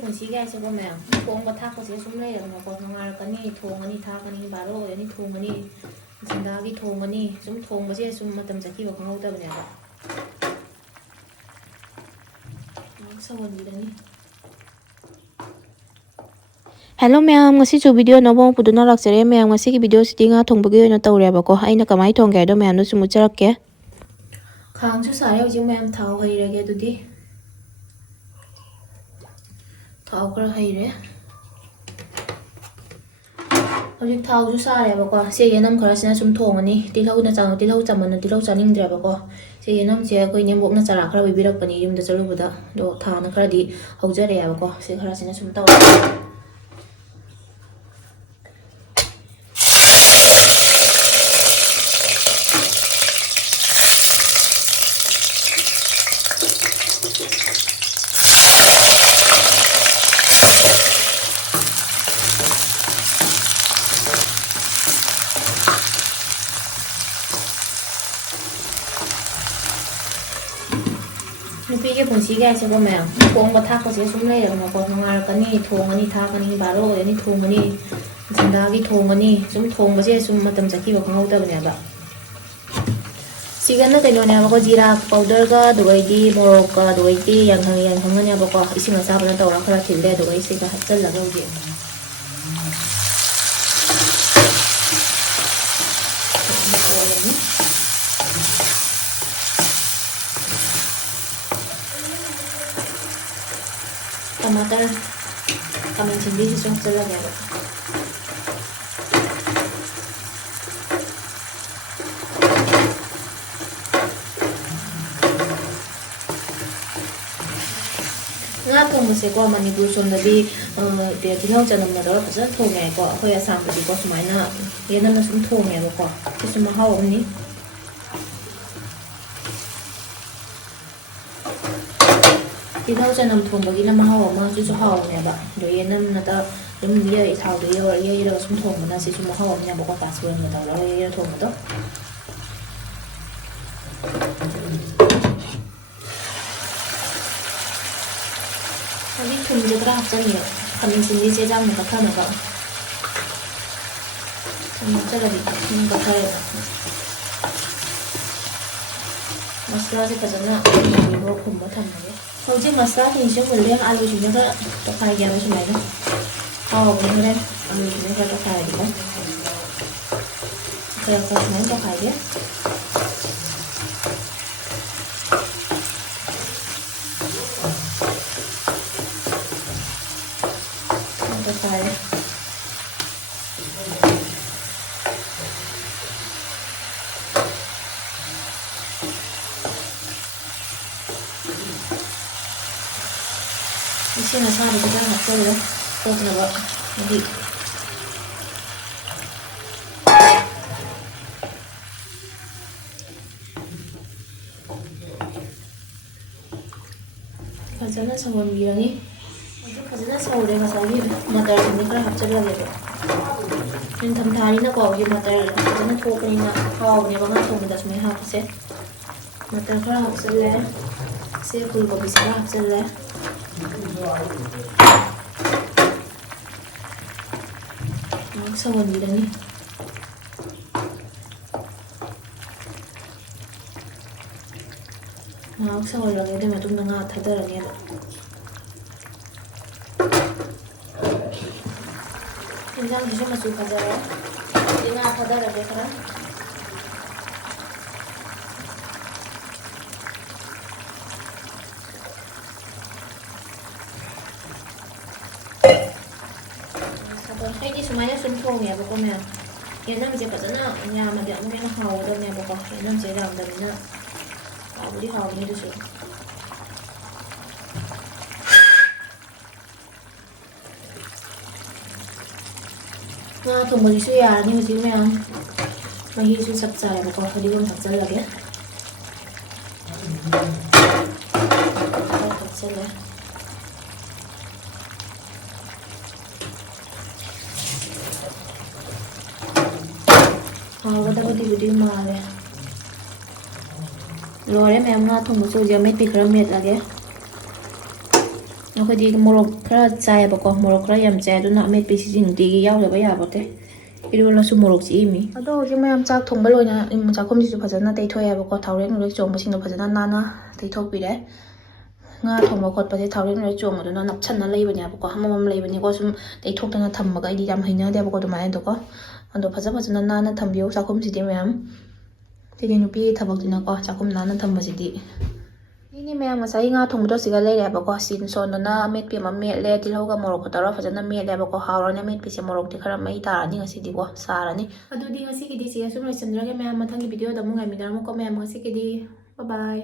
punsi guys ko ma'am. Thongba thakpa se sum lai rang ko ngar kani thongani thakani baro yani thongani sindagi thongani sum thongba se sum matam chaki ba khangau ta bane ba. Sawon bidani. Hello ma'am, ngasi chu video no bong puduna laksare ma'am ngasi ki video sitting a thongbagi oina tawreba ko aina kamai thongge do ma'am no sumu charakke. Khang chu sare hojing ma'am thau hairage dudi. Thau kar haire. Hojik thau chu sare ba ko se yanam khara sina sum thongani tilhau na chang tilhau chamana tilhau chaning dra ba ko se yanam se koi nem bok na chara khara bi birak pani yum da chalu buda do tha na khara di haujare ya ba ko se khara sina sum taw nupigi punsi guys ko ma'am. Thongba thakpa se sum lai rang ko ngar kani thongani thakani baro yani thongani sindagi thongani sum thongba se sum matam chaki ba khangau ta bane ba. Sigan na kaino ne ba ko jira powder ga dugai di morok ga dugai di yang hang ne ba ko ising sa ba na tawra khara thilde dugai se ka hatal la ga uji. Tomato kami sendiri susun saja ya. Nga thong se ko Manipur som da bi de tilhau chanam na da pa thong ngai ko khoi asam bi ko sumai na yenam na sum thong ngai ko sum ma haw ni tilhau chanam thong ba gi na ma haw ma chu chu haw ne ba do yenam na ta dum ye thau de ye ra sum thong na se sum ma haw ne ba ko ta suan na da ra ye thong da Ini thùng juga hapsan ya. Kami sendiri saja muka kan apa? Macam lagi muka saya. Masalah sih kerjanya ibu kumba tamanya. Kalau sih masalah ini sih boleh alu juga tak kaya gimana sih mana? Oh bener alu juga tak kaya gitu. Kayak kosmen tak kaya. Kaya. Isi nasa ada juga nak tahu kau kenapa jadi kerjanya sama bilang ni kerjanya sama deh masalah motor ini kan hapcer lagi tu. Yang thari na kau je motor kerjanya thok ni na kau ni bang thok dah semua hapcer. Motor kan hapcer le, se full ko bisa hapcer le. Sama bilang ni. Mak sama lagi dia macam nengah thada ni ada. Injang jisu masuk thada ya. Dia thada lagi kan? Cái gì semuanya sumsum ya pokoknya. Ya nam je patana ya ma dia mungkin hau dan ya pokoknya nam je ram dan na. Aku di hau ni tu sih. Nah, thùng bò su ya ni mesti memang mahi su sab sai ba ko khadi gon thak chal lage. Thak chal le. Kata video male. Lore memang thùng bò su giờ mấy pi gram mệt lage. ꯑꯩꯈꯣꯏꯗꯤ ꯃꯣꯔꯣꯛ ꯈꯔ ꯆꯥꯏꯌꯦꯕꯀꯣ ꯃꯣꯔꯣꯛ ꯈꯔ ꯌꯥꯝ ꯆꯥꯏ ꯑꯗꯨꯅ ꯑꯃꯦꯠꯄꯤꯁꯤꯗꯤ ꯅꯨꯡꯇꯤꯒꯤ ꯌꯥꯎꯗꯕ ꯌꯥꯕꯣꯇꯦ ꯏꯔꯣꯜꯂꯁꯨ ꯃꯣꯔꯣꯛ ꯆꯤꯛꯏꯃꯤ ꯑꯗꯣ ꯍꯧꯖꯤꯛ ꯃꯌꯥꯝ ꯆꯥꯛ ꯊꯣꯡꯕ ꯂꯣꯏꯅ ꯆꯥꯛꯈꯨꯝꯁꯤꯁꯨ ꯐꯖꯅ ꯇꯩꯊꯣꯛꯑꯦꯕꯀꯣ ꯊꯥꯎꯔꯦꯛ ꯅꯨꯡꯔꯦꯛ ꯆꯣꯡꯕꯁꯤꯡꯗꯣ ꯐꯖꯅ ꯅꯥꯟꯅ ꯇꯩꯊꯣꯛꯄꯤꯔꯦ ꯉꯥ ꯊꯣꯡꯕ ꯈꯣꯠꯄꯁꯦ ꯊꯥꯎꯔꯦꯛ ꯅꯨꯡꯔꯦꯛ ꯆꯣꯡꯕꯗꯨꯅ ꯅꯞꯁꯟꯅ ꯂꯩꯕꯅꯦꯕꯀꯣ ꯑꯃꯃꯝ ꯂꯩꯕꯅꯤꯀꯣ ꯁꯨꯝ ꯇꯩꯊꯣꯛꯇꯅ ꯊꯝꯕꯒ ꯑꯩꯗꯤ ꯌꯥꯝ ꯍꯩꯅꯗꯦꯕꯀꯣ ꯑꯗꯨꯃꯥꯏꯅꯗꯣꯀꯣ ꯑꯗꯣ ꯐꯖꯅ ꯅꯥꯟꯅ ꯊꯝꯕꯤꯌꯨ ꯆꯥꯛꯈꯨꯝꯁꯤꯗꯤ ꯃꯌꯥꯝ ꯁꯤꯗꯤ ꯅꯨꯄꯤꯒꯤ ꯊꯕꯛꯅꯤꯅꯀꯣ ꯆꯥꯛꯈꯨꯝ ꯅꯥꯟꯅ ꯊꯝꯕꯁꯤꯗꯤ ꯁꯤꯅꯤ ꯃꯌꯥꯝ ꯉꯁꯥꯏ ꯉꯥ ꯊꯣꯡꯕꯗꯣ ꯁꯤꯒ ꯂꯩꯔꯦꯕꯀꯣ ꯁꯤꯟ ꯁꯣꯟꯗꯨꯅ ꯑꯃꯦꯠꯄꯤ ꯑꯃ ꯃꯦꯠꯂꯦ ꯇꯤꯜꯍꯧꯒ ꯃꯣꯔꯣꯛꯀ ꯇꯧꯔꯒ ꯐꯖꯅ ꯃꯦꯠꯂꯦꯕꯀꯣ ꯍꯥꯎꯔꯅꯤ ꯑꯃꯦꯠꯄꯤꯁꯦ ꯃꯣꯔꯣꯛꯇꯤ ꯈꯔ ꯃꯩ ꯇꯥꯔꯅꯤ ꯉꯁꯤꯗꯤꯀꯣ ꯁꯥꯔꯅꯤ ꯑꯗꯨꯗꯤ ꯉꯁꯤꯒꯤꯗꯤ ꯁꯤꯒ ꯁꯨꯝ ꯂꯣꯏꯁꯤꯟꯖꯔꯒꯦ ꯃꯌꯥꯝ ꯃꯊꯪꯒꯤ ꯚꯤꯗꯤꯑꯣꯗ ꯑꯃꯨꯛ ꯉꯥꯏꯃꯤꯟꯅꯔꯝꯃꯨꯀꯣ ꯃꯌꯥꯝ ꯉꯁꯤꯒꯤꯗꯤ ꯕꯥꯏ